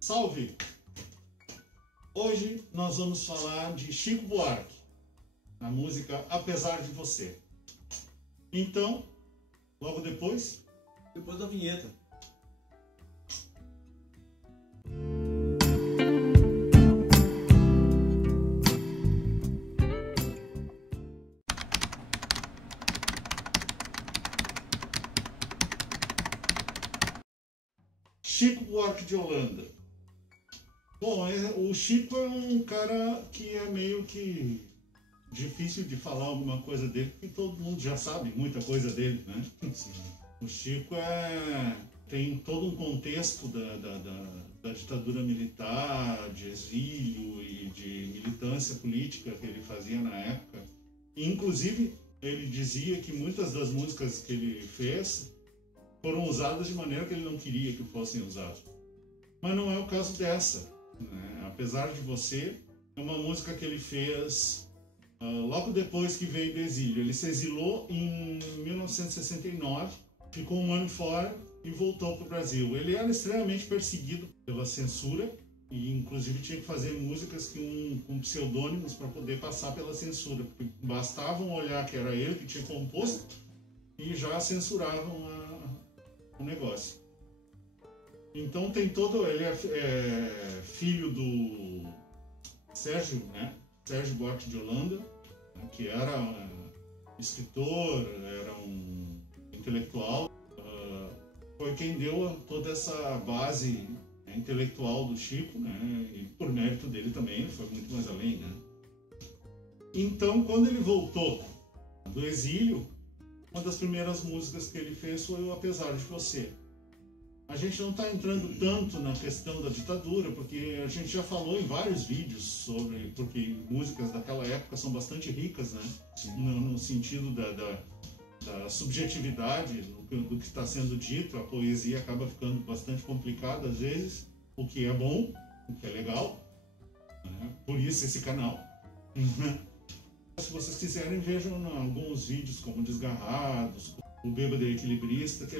Salve! Hoje nós vamos falar de Chico Buarque, a música Apesar de Você. Então, logo depois da vinheta. Chico Buarque de Holanda. Bom, o Chico é um cara que é meio que difícil de falar alguma coisa dele, porque todo mundo já sabe muita coisa dele, né? Sim. O Chico tem todo um contexto da ditadura militar, de exílio e de militância política que ele fazia na época. E, inclusive, ele dizia que muitas das músicas que ele fez foram usadas de maneira que ele não queria que fossem usadas. Mas não é o caso dessa, né? Apesar de Você, é uma música que ele fez logo depois que veio do exílio. Ele se exilou em 1969, ficou um ano fora e voltou para o Brasil. Ele era extremamente perseguido pela censura e inclusive tinha que fazer músicas com pseudônimos para poder passar pela censura, porque bastavam olhar que era ele que tinha composto e já censuravam o negócio. Então tem todo... Ele é filho do Sérgio, né? Sérgio Buarque de Holanda, que era escritor, era um intelectual. Foi quem deu toda essa base intelectual do Chico, né? E por mérito dele também, ele foi muito mais além, né? Então, quando ele voltou do exílio, uma das primeiras músicas que ele fez foi o Apesar de Você. A gente não está entrando tanto na questão da ditadura, porque a gente já falou em vários vídeos sobre... Porque músicas daquela época são bastante ricas, né? No sentido da subjetividade do que está sendo dito. A poesia acaba ficando bastante complicada às vezes, o que é bom, o que é legal, né? Por isso esse canal. Se vocês quiserem, vejam alguns vídeos como Desgarrados, o Bêbado e Equilibrista, que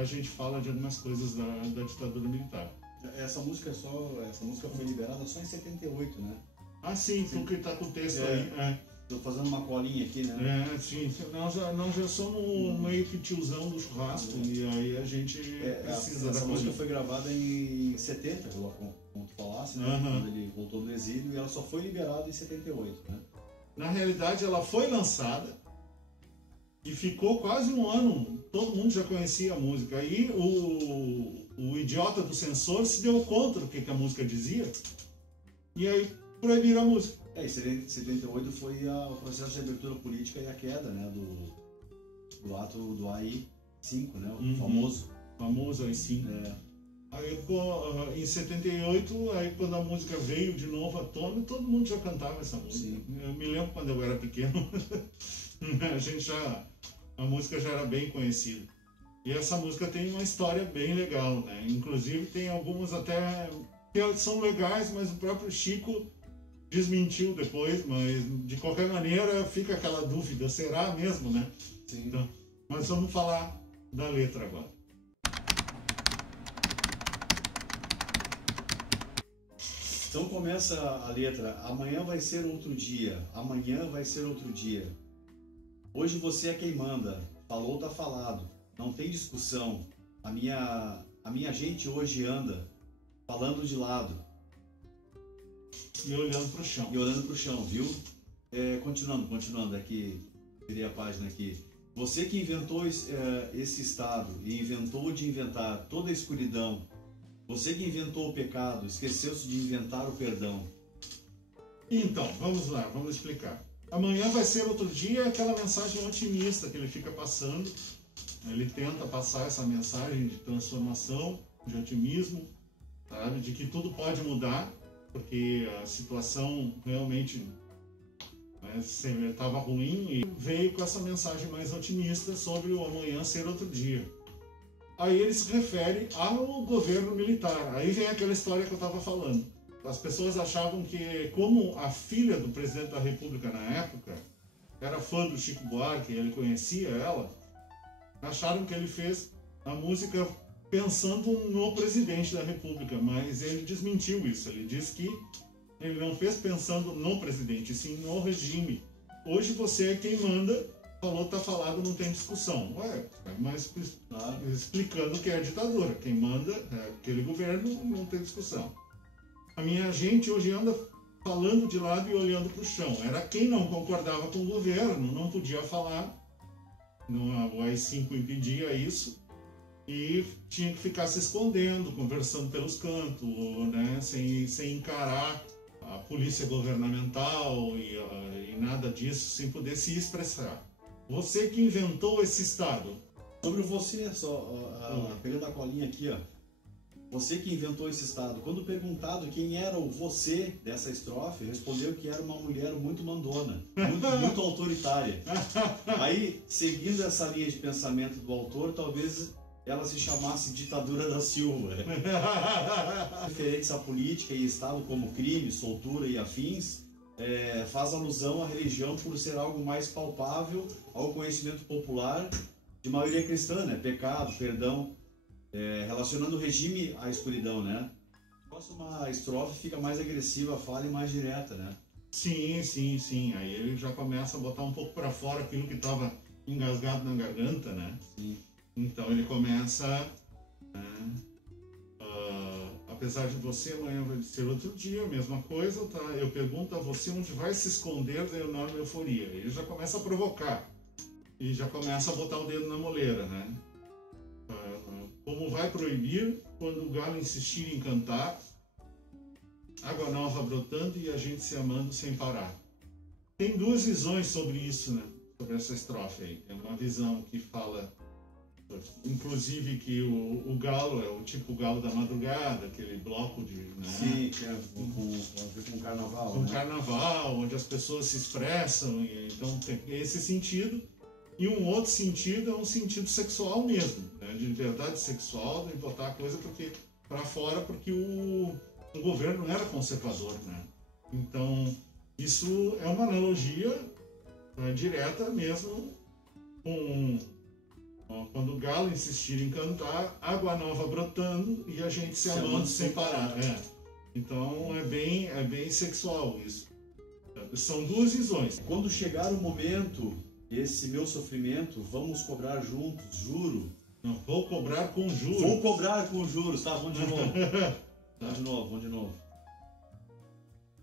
a gente fala de algumas coisas da ditadura militar. Essa música foi liberada só em 78, né? Ah, sim, porque está com o texto aí. Estou fazendo uma colinha aqui, né? Sim. Nós já somos meio que tiozão do churrasco, e aí a gente precisa essa música foi gravada em 70, como tu falasse, né? Quando ele voltou do exílio, e ela só foi liberada em 78, né? Na realidade, ela foi lançada e ficou quase um ano. Todo mundo já conhecia a música. Aí o idiota do censor se deu conta do que a música dizia e aí proibiram a música. Em 78 foi o processo de abertura política e a queda, né, do ato do AI-5, né, o famoso AI-5. Aí, em 78, aí, quando a música veio de novo à tona, todo mundo já cantava essa música. Sim. Eu me lembro quando eu era pequeno, a música já era bem conhecida. E essa música tem uma história bem legal, né? Inclusive tem algumas até que são legais, mas o próprio Chico desmentiu depois, mas de qualquer maneira fica aquela dúvida, será mesmo, né? Sim. Então, mas vamos falar da letra agora. Então começa a letra: amanhã vai ser outro dia, amanhã vai ser outro dia. Hoje você é quem manda, falou tá falado, não tem discussão. A minha gente hoje anda falando de lado. E olhando pro chão. E olhando pro chão, viu? Continuando aqui, virei a página aqui. Você que inventou esse estado e inventou de inventar toda a escuridão. Você que inventou o pecado, esqueceu-se de inventar o perdão. Então, vamos lá, vamos explicar. Amanhã vai ser outro dia, aquela mensagem otimista que ele fica passando. Ele tenta passar essa mensagem de transformação, de otimismo, sabe? De que tudo pode mudar, porque a situação realmente estava ruim, e veio com essa mensagem mais otimista sobre o amanhã ser outro dia. Aí ele se refere ao governo militar. Aí vem aquela história que eu estava falando. As pessoas achavam que, como a filha do presidente da República na época era fã do Chico Buarque, ele conhecia ela, acharam que ele fez a música pensando no presidente da República, mas ele desmentiu isso. Ele disse que ele não fez pensando no presidente, sim no regime. Hoje você é quem manda, falou, tá falado, não tem discussão. Ué, mas explicando que é a ditadura. Quem manda é aquele governo, não tem discussão. A minha gente hoje anda falando de lado e olhando para o chão. Era quem não concordava com o governo, não podia falar. O AI-5 impedia isso. E tinha que ficar se escondendo, conversando pelos cantos, né? sem encarar a polícia governamental e nada disso, sem poder se expressar. Você que inventou esse Estado. Sobre você, pegando a colinha aqui, ó. Você que inventou esse Estado. Quando perguntado quem era o você dessa estrofe, respondeu que era uma mulher muito mandona, muito autoritária. Aí, seguindo essa linha de pensamento do autor, talvez ela se chamasse Ditadura da Silva. Referentes à política e Estado como crime, soltura e afins, faz alusão à religião por ser algo mais palpável ao conhecimento popular de maioria cristã, né? Pecado, perdão, relacionando o regime à escuridão, né? A próxima estrofe fica mais agressiva, a fala e mais direta, né? Sim. Aí ele já começa a botar um pouco para fora aquilo que estava engasgado na garganta, né? Sim. Então ele começa, né, apesar de você, amanhã vai ser outro dia, mesma coisa, tá? Eu pergunto a você onde vai se esconder da enorme euforia. Ele já começa a provocar e já começa a botar o dedo na moleira, né? Como vai proibir quando o galo insistir em cantar, água nova brotando e a gente se amando sem parar. Tem duas visões sobre isso, né? Sobre essa estrofe aí. Tem uma visão que fala, inclusive, que o galo é o tipo galo da madrugada, aquele bloco de... Né? Sim, que é com carnaval. Com carnaval, onde as pessoas se expressam, então tem esse sentido. E um outro sentido é um sentido sexual mesmo, né? De liberdade sexual, de botar a coisa para fora, porque o governo era conservador, né? Então, isso é uma analogia, né, direta mesmo com... Quando o galo insistir em cantar, água nova brotando e a gente se amando sem parar. Então é bem sexual isso. São duas visões. Quando chegar o momento, esse meu sofrimento, vamos cobrar juntos, juro. Não, vou cobrar com juros. Vou cobrar com juros, tá? Vamos de novo. Vamos de novo.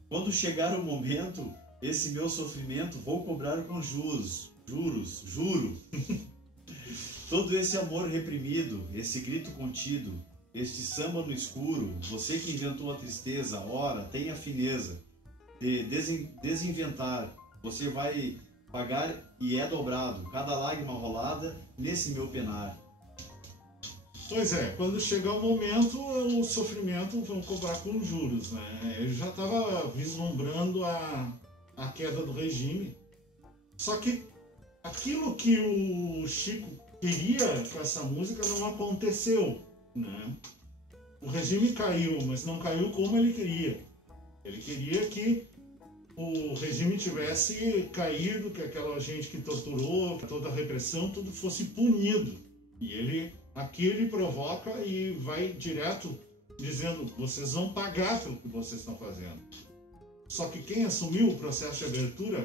Quando chegar o momento, esse meu sofrimento, vou cobrar com juros. Juro. Todo esse amor reprimido, esse grito contido, este samba no escuro, você que inventou a tristeza, ora, tenha fineza de desinventar, você vai pagar e é dobrado, cada lágrima rolada nesse meu penar. Pois é, quando chegar o momento, o sofrimento vão cobrar com juros, né? Ele já estava vislumbrando a queda do regime. Só que aquilo que o Chico queria com essa música não aconteceu, né? O regime caiu, mas não caiu como ele queria. Ele queria que o regime tivesse caído, que aquela gente que torturou, que toda a repressão, tudo fosse punido. E aqui ele provoca e vai direto dizendo, vocês vão pagar pelo que vocês estão fazendo. Só que quem assumiu o processo de abertura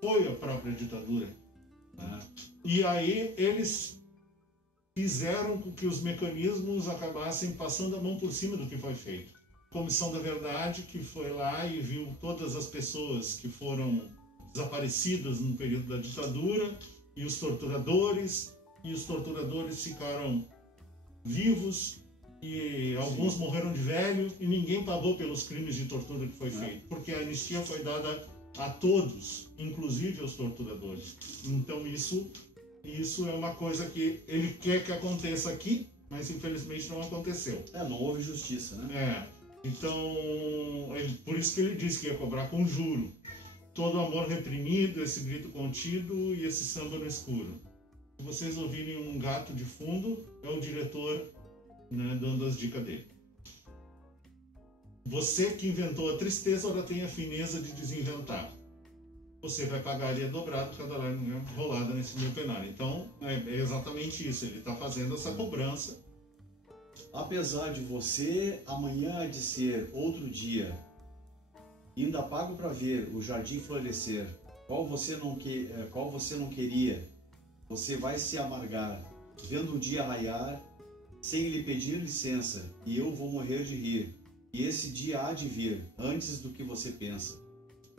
foi a própria ditadura, né? E aí eles fizeram com que os mecanismos acabassem passando a mão por cima do que foi feito. A Comissão da Verdade, que foi lá e viu todas as pessoas que foram desaparecidas no período da ditadura, e os torturadores ficaram vivos, e alguns morreram de velho, e ninguém pagou pelos crimes de tortura que foi feito, porque a anistia foi dada a todos, inclusive aos torturadores. Então isso é uma coisa que ele quer que aconteça aqui, mas infelizmente não aconteceu. Não houve justiça, né? Então, por isso que ele disse que ia cobrar com juro. Todo amor reprimido, esse grito contido e esse samba no escuro. Se vocês ouvirem um gato de fundo, é o diretor, né, dando as dicas dele. Você que inventou a tristeza, ora tem a fineza de desinventar. Você vai pagar e é dobrado cada lágrima rolada nesse meu penário. Então, é exatamente isso. Ele está fazendo essa cobrança Apesar de você, amanhã há de ser outro dia. Ainda pago para ver o jardim florescer. Qual você não queria? Você vai se amargar, vendo o dia raiar, sem lhe pedir licença, e eu vou morrer de rir. E esse dia há de vir, antes do que você pensa.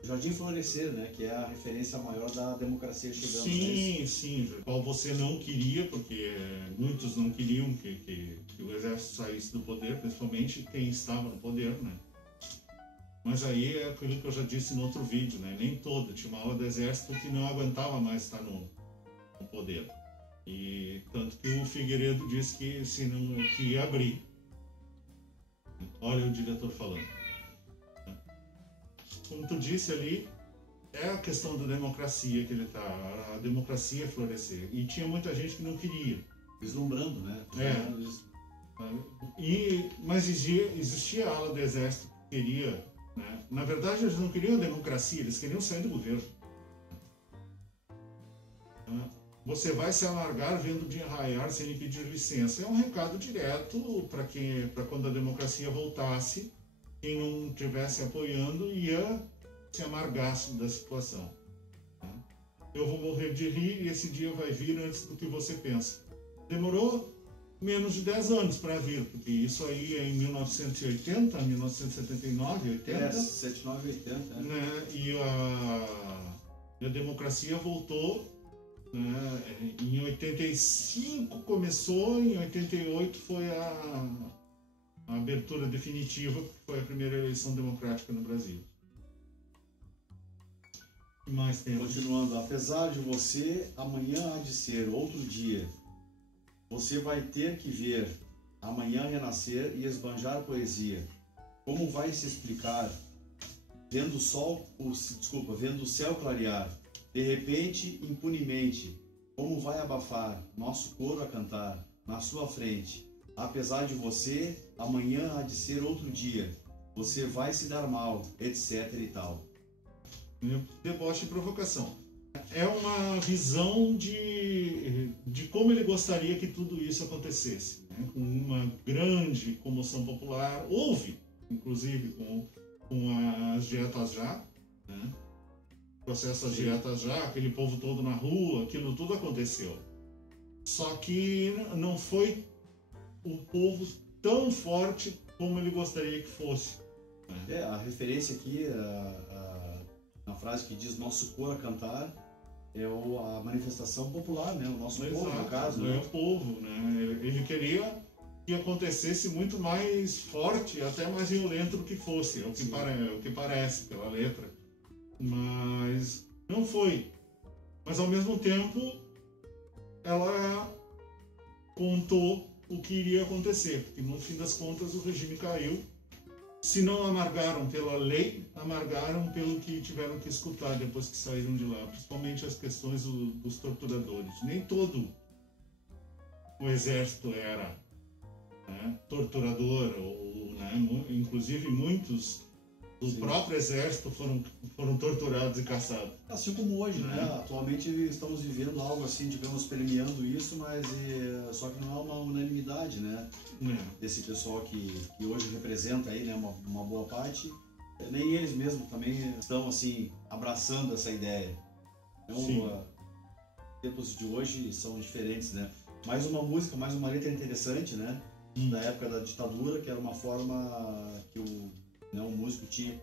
Jardim Florescer, né? Que é a referência maior da democracia chegando. Sim, sim. Qual você não queria, porque muitos não queriam que o exército saísse do poder, principalmente quem estava no poder, né? Mas aí é aquilo que eu já disse no outro vídeo, né? Nem todo. Tinha uma ala do exército que não aguentava mais estar no poder. E tanto que o Figueiredo disse que, se não, que ia abrir. Olha o diretor falando. Como tu disse ali, é a questão da democracia que ele tá. A democracia florescer. E tinha muita gente que não queria. Vislumbrando, né? Mas existia a ala do exército que queria, né? Na verdade, eles não queriam democracia, eles queriam sair do governo. Você vai se amargar vendo o dia raiar sem lhe pedir licença. É um recado direto para quando a democracia voltasse, quem não estivesse apoiando ia se amargar da situação. Eu vou morrer de rir e esse dia vai vir antes do que você pensa. Demorou menos de 10 anos para vir, porque isso aí é em 1980, 1979, 80. 79, 80. Né? E a democracia voltou. Em 85 começou, em 88 foi a abertura definitiva, que foi a primeira eleição democrática no Brasil. O que mais tem? Continuando, apesar de você, amanhã há de ser outro dia. Você vai ter que ver amanhã renascer e esbanjar poesia. Como vai se explicar vendo o céu clarear? De repente, impunemente, como vai abafar nosso coro a cantar na sua frente? Apesar de você, amanhã há de ser outro dia. Você vai se dar mal, etc e tal. Deboche e provocação. É uma visão de como ele gostaria que tudo isso acontecesse. Né? Com uma grande comoção popular. Houve, inclusive, com as dietas já, né? Processo das dietas já, aquele povo todo na rua, aquilo tudo aconteceu. Só que não foi o povo tão forte como ele gostaria que fosse. Né? A referência aqui, na frase que diz nosso coro a cantar, é a manifestação popular, né? O nosso povo, no caso. É o povo, né? Ele queria que acontecesse muito mais forte, até mais violento do que fosse, é o que parece pela letra. Mas não foi. Mas ao mesmo tempo ela contou o que iria acontecer, porque no fim das contas o regime caiu. Se não amargaram pela lei, amargaram pelo que tiveram que escutar depois que saíram de lá, principalmente as questões dos torturadores. Nem todo o exército era, né, torturador, ou, né, inclusive muitos do próprio exército foram torturados e caçados. Assim como hoje, né? Atualmente estamos vivendo algo assim, digamos, permeando isso, mas só que não é uma unanimidade, né? Desse pessoal que hoje representa aí, né, uma boa parte, nem eles mesmos também estão assim abraçando essa ideia. Então, os tempos de hoje são diferentes, né? Mais uma música, mais uma letra interessante, né? Da época da ditadura, que era uma forma que o músico tinha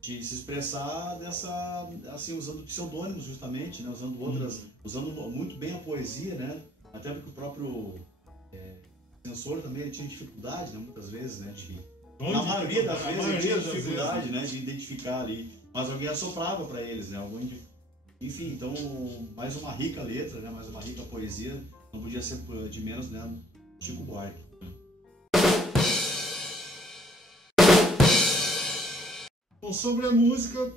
de se expressar assim, usando pseudônimos justamente, né? Usando muito bem a poesia, né? Até porque o próprio censor também ele tinha dificuldade, né? Muitas vezes, né? Na maioria das vezes ele tinha dificuldade, né? De identificar ali, mas alguém assoprava para eles, né? Enfim, então mais uma rica letra, né? Mais uma rica poesia, não podia ser de menos, né? Chico Buarque. Bom, sobre a música,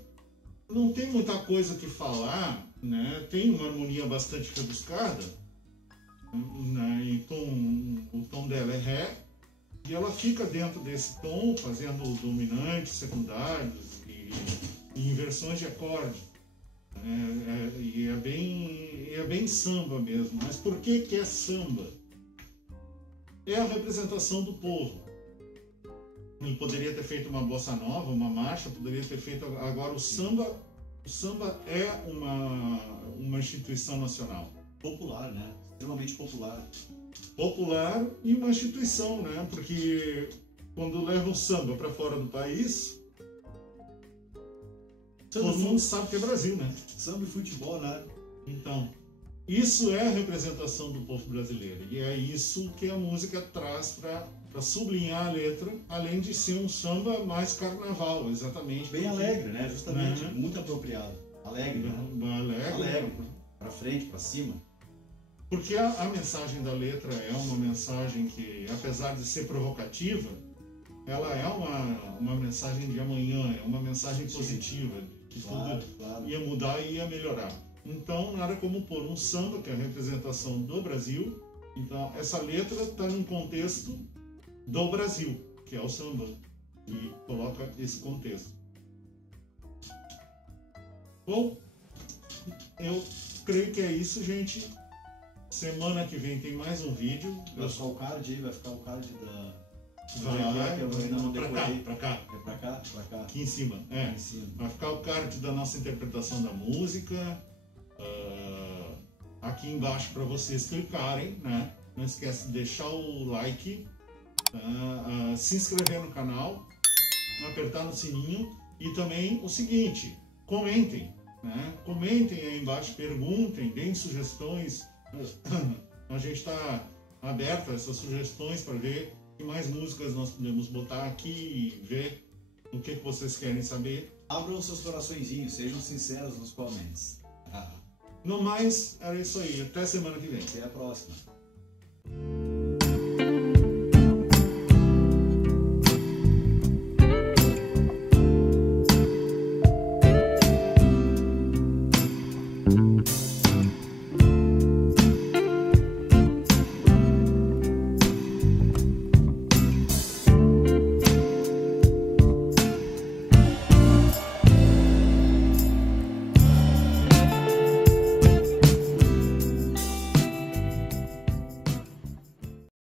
não tem muita coisa que falar, né? Tem uma harmonia bastante rebuscada, né? O tom dela é Ré, e ela fica dentro desse tom, fazendo dominantes, secundários e inversões de acorde. E é bem samba mesmo. Mas por que é samba? é a representação do povo. Ele poderia ter feito uma bossa nova, uma marcha, poderia ter feito... Agora, o samba é uma instituição nacional. Popular, né? Extremamente popular. Popular e uma instituição, né? Porque quando leva o samba para fora do país, todo mundo sabe que é Brasil, né? Samba e futebol, né? Então, isso é a representação do povo brasileiro. E é isso que a música traz para sublinhar a letra, além de ser um samba mais carnaval, exatamente. Bem alegre, né? Justamente, muito apropriado. Alegre, né? Alegre, para frente, para cima. Porque a mensagem da letra é uma mensagem que, apesar de ser provocativa, ela é uma mensagem de amanhã, é uma mensagem positiva, que tudo ia mudar e ia melhorar. Então, nada como pôr um samba, que é a representação do Brasil. Então, essa letra está num contexto do Brasil, que é o samba, e coloca esse contexto. Bom, eu creio que é isso, gente. Semana que vem tem mais um vídeo. Vai ficar o card aí, vai ficar o card da... Vai, eu ainda não decorei. pra cá. É pra cá? Pra cá. Aqui em cima, é. Aqui em cima. Vai ficar o card da nossa interpretação da música. Aqui embaixo para vocês clicarem, né? Não esquece de deixar o like, se inscrever no canal, apertar no sininho e também o seguinte, comentem, né? Comentem aí embaixo, perguntem, deem sugestões. A gente está aberto a essas sugestões para ver que mais músicas nós podemos botar aqui e ver o que vocês querem saber. Abram seus coraçõezinhos, sejam sinceros nos comments. No mais, era isso aí. Até semana que vem. Até a próxima.